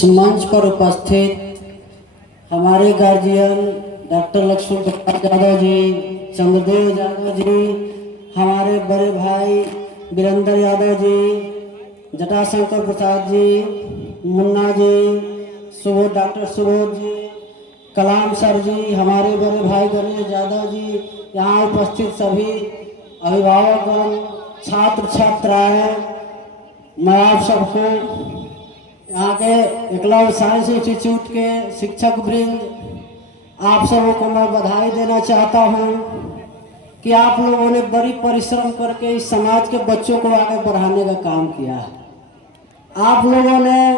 इस मंच पर उपस्थित हमारे गार्जियन डॉक्टर लक्ष्मण प्रसाद यादव जी, चंद्रदेव यादव जी, हमारे बड़े भाई वीरेंद्र यादव जी, जटाशंकर प्रसाद जी, मुन्ना जी, सुबोध डॉक्टर सुबोध जी, कलाम सर जी, हमारे बड़े भाई गणेश यादव जी, यहाँ उपस्थित सभी अभिभावकगण, छात्र छात्राएं, मैं आप सबको यहाँ के एकलव्य साइंस इंस्टीट्यूट के शिक्षक वृंद, आप सबों को मैं बधाई देना चाहता हूँ कि आप लोगों ने बड़ी परिश्रम करके इस समाज के बच्चों को आगे बढ़ाने का काम किया है। आप लोगों ने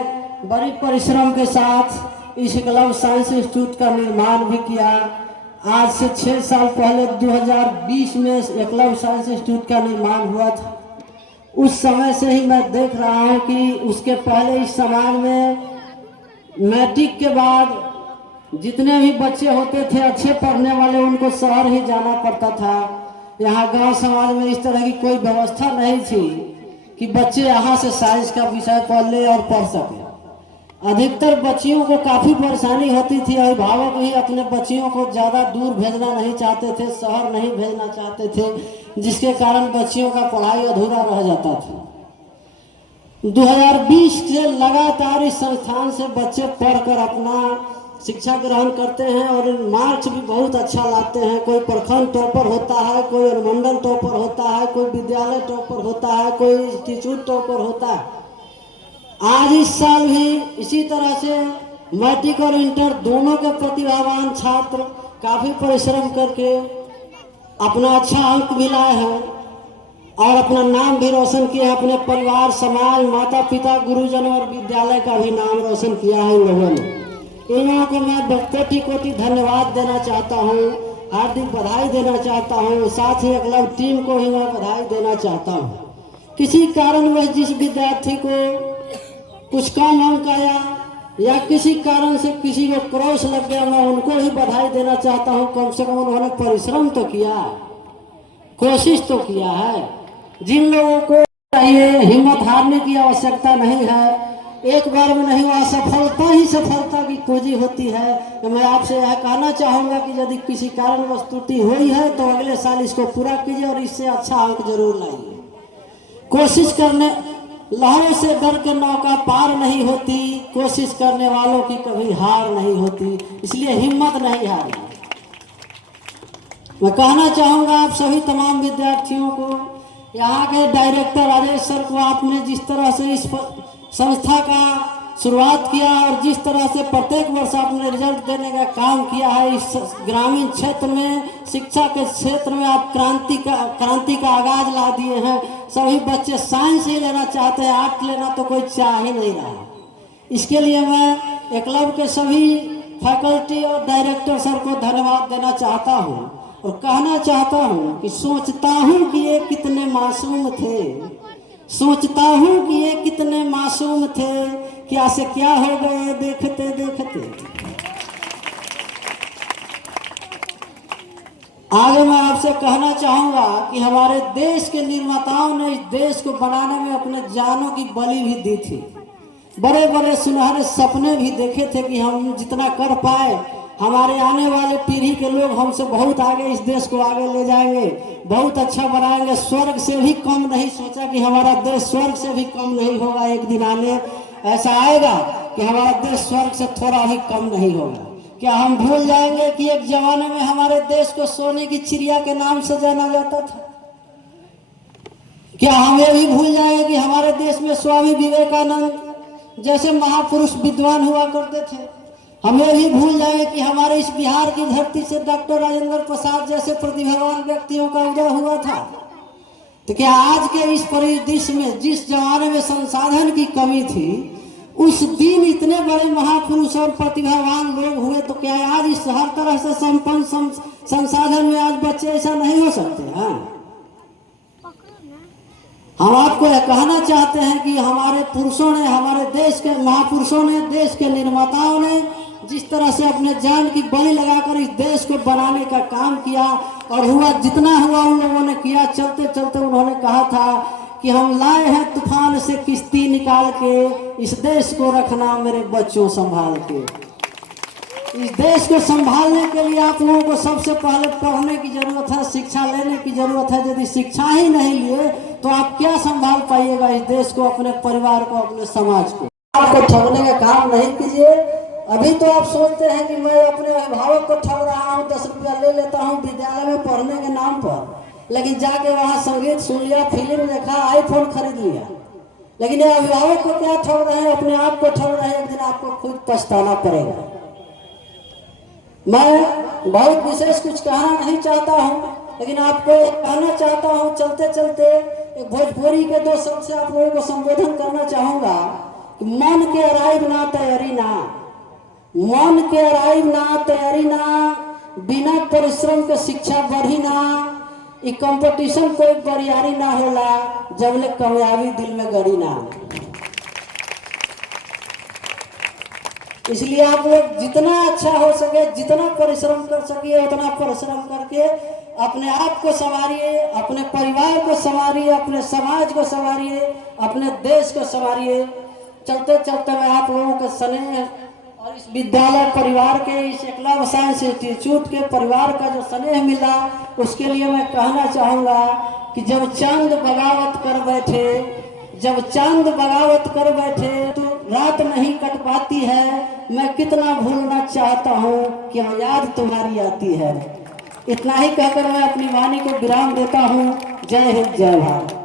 बड़ी परिश्रम के साथ इस एकलव्य साइंस इंस्टीट्यूट का निर्माण भी किया। आज से 6 साल पहले 2020 में एकलव्य साइंस इंस्टीट्यूट का निर्माण हुआ था। उस समय से ही मैं देख रहा हूँ कि उसके पहले इस समाज में मैट्रिक के बाद जितने भी बच्चे होते थे अच्छे पढ़ने वाले, उनको शहर ही जाना पड़ता था। यहाँ गांव समाज में इस तरह की कोई व्यवस्था नहीं थी कि बच्चे यहाँ से साइंस का विषय पढ़ ले और पढ़ सके। अधिकतर बच्चियों को काफ़ी परेशानी होती थी। अभिभावक भी अपने बच्चियों को ज़्यादा दूर भेजना नहीं चाहते थे, शहर नहीं भेजना चाहते थे, जिसके कारण बच्चियों का पढ़ाई अधूरा रह जाता था। 2020 से लगातार इस संस्थान से बच्चे पढ़कर अपना शिक्षा ग्रहण करते हैं और मार्क्स भी बहुत अच्छा लाते हैं। कोई प्रखंड टॉपर होता है, कोई अनुमंडल टॉपर होता है, कोई विद्यालय टॉपर होता है, कोई इंस्टीट्यूट टॉपर होता है। आज इस साल भी इसी तरह से मैट्रिक और इंटर दोनों के प्रतिभावान छात्र काफ़ी परिश्रम करके अपना अच्छा अंक भी लाए हैं और अपना नाम भी रोशन किया है। अपने परिवार, समाज, माता पिता, गुरुजन और विद्यालय का भी नाम रोशन किया है इन लोगों ने। इन लोगों को मैं कोटि कोटि धन्यवाद देना चाहता हूँ, हार्दिक बधाई देना चाहता हूँ। साथ ही एकलव्य टीम को ही मैं बधाई देना चाहता हूँ। किसी कारणवश जिस विद्यार्थी को कुछ कम अंक आया या किसी कारण से किसी को क्रॉस लग गया, मैं उनको ही बधाई देना चाहता हूँ। कम से कम उन्होंने परिश्रम तो किया, कोशिश तो किया है। जिन लोगों को चाहिए, हिम्मत हारने की आवश्यकता नहीं है। एक बार में नहीं हुआ, सफलता ही सफलता की खोजी होती है। तो मैं आपसे यह कहना चाहूँगा कि यदि किसी कारणवश त्रुटि हुई है तो अगले साल इसको पूरा कीजिए और इससे अच्छा अंक जरूर लाइए। कोशिश करने, लहरों से डर के नौका पार नहीं होती, कोशिश करने वालों की कभी हार नहीं होती, इसलिए हिम्मत नहीं हारना। मैं कहना चाहूँगा आप सभी तमाम विद्यार्थियों को, यहाँ के डायरेक्टर राजेश सर को, आपने जिस तरह से इस संस्था का शुरुआत किया और जिस तरह से प्रत्येक वर्ष आपने रिजल्ट देने का काम किया है, इस ग्रामीण क्षेत्र में, शिक्षा के क्षेत्र में आप क्रांति का आगाज ला दिए हैं। सभी बच्चे साइंस ही लेना चाहते हैं, आर्ट लेना तो कोई चाह ही नहीं रहा। इसके लिए मैं एकलव्य के सभी फैकल्टी और डायरेक्टर सर को धन्यवाद देना चाहता हूँ और कहना चाहता हूँ कि सोचता हूँ कि ये कितने मासूम थे, सोचता हूँ कि ये कितने मासूम थे, क्या से क्या हो गए देखते देखते। आगे मैं आपसे कहना चाहूँगा कि हमारे देश के निर्माताओं ने इस देश को बनाने में अपने जानों की बलि भी दी थी। बड़े बड़े सुनहरे सपने भी देखे थे कि हम जितना कर पाए, हमारे आने वाले पीढ़ी के लोग हमसे बहुत आगे इस देश को आगे ले जाएंगे, बहुत अच्छा बनाएंगे। स्वर्ग से भी कम नहीं सोचा कि हमारा देश स्वर्ग से भी कम नहीं होगा। एक दिन आने ऐसा आएगा कि हमारा देश स्वर्ग से थोड़ा भी कम नहीं होगा। क्या हम भूल जाएंगे कि एक जमाने में हमारे देश को सोने की चिड़िया के नाम से जाना जाता था? क्या हम ये भी भूल जाएंगे कि हमारे देश में स्वामी विवेकानंद जैसे महापुरुष विद्वान हुआ करते थे? हम ये भी भूल जाएंगे कि हमारे इस बिहार की धरती से डॉक्टर राजेंद्र प्रसाद जैसे प्रतिभावान व्यक्तियों का उदय हुआ था? तो क्या आज के इस परिदृश्य में, जिस जमाने में संसाधन की कमी थी, उस दिन इतने बड़े महापुरुष और प्रतिभावान लोग हुए, तो क्या आज इस हर तरह से संपन्न संसाधन में आज बच्चे ऐसा नहीं हो सकते हैं? हम आपको यह कहना चाहते हैं कि हमारे पुरुषों ने, हमारे देश के महापुरुषों ने, देश के निर्माताओं ने जिस तरह से अपने जान की बलि लगाकर इस देश को बनाने का काम किया और हुआ जितना हुआ उन लोगों ने किया। चलते चलते उन्होंने कहा था कि हम लाए हैं तूफान से किश्ती निकाल के, इस देश को रखना मेरे बच्चों संभाल के। इस देश को संभालने के लिए आप लोगों को सबसे पहले पढ़ने की जरूरत है, शिक्षा लेने की जरूरत है। यदि शिक्षा ही नहीं लिए तो आप क्या संभाल पाइएगा इस देश को, अपने परिवार को, अपने समाज को। आपको ठगने का काम नहीं कीजिए। अभी तो आप सोचते हैं कि मैं अपने अभिभावक को ठग रहा हूँ, 10 रुपया ले लेता हूँ विद्यालय में पढ़ने के नाम पर, लेकिन जाके वहाँ संगीत सुन लिया, फिल्म देखा, आईफोन खरीद लिया। लेकिन ये अभिभावक को क्या ठग रहे हैं, अपने आप को ठग रहे हैं। एक दिन आपको खुद पछताना पड़ेगा। मैं बहुत विशेष कुछ कहना नहीं चाहता हूँ, लेकिन आपको कहना चाहता हूँ चलते चलते एक भोजपुरी के 2 शब्द से आप लोगों को संबोधन करना चाहूँगा कि मन के अराइब ना तैयारी ना, मन के अराइब ना तैयारी ना, बिना परिश्रम के शिक्षा बढ़ी ना, ये कंपटीशन कोई बरियारी ना होला, जब ले कामयाबी दिल में गड़ी ना। इसलिए आप लोग जितना अच्छा हो सके, जितना परिश्रम कर सकिए, उतना परिश्रम करके अपने आप को संवारिए, अपने परिवार को संवारिए, अपने समाज को संवारिए, अपने देश को संवारिए। चलते चलते मैं आप लोगों के स्नेह और इस विद्यालय परिवार के, इस एकलव्य साइंस इंस्टीट्यूट के परिवार का जो स्नेह मिला, उसके लिए मैं कहना चाहूँगा कि जब चांद बगावत कर बैठे, जब चांद बगावत कर बैठे तो रात नहीं कट पाती है, मैं कितना भूलना चाहता हूँ कि याद तुम्हारी आती है। इतना ही कहकर मैं अपनी वाणी को विराम देता हूँ। जय हिंद, जय भारत।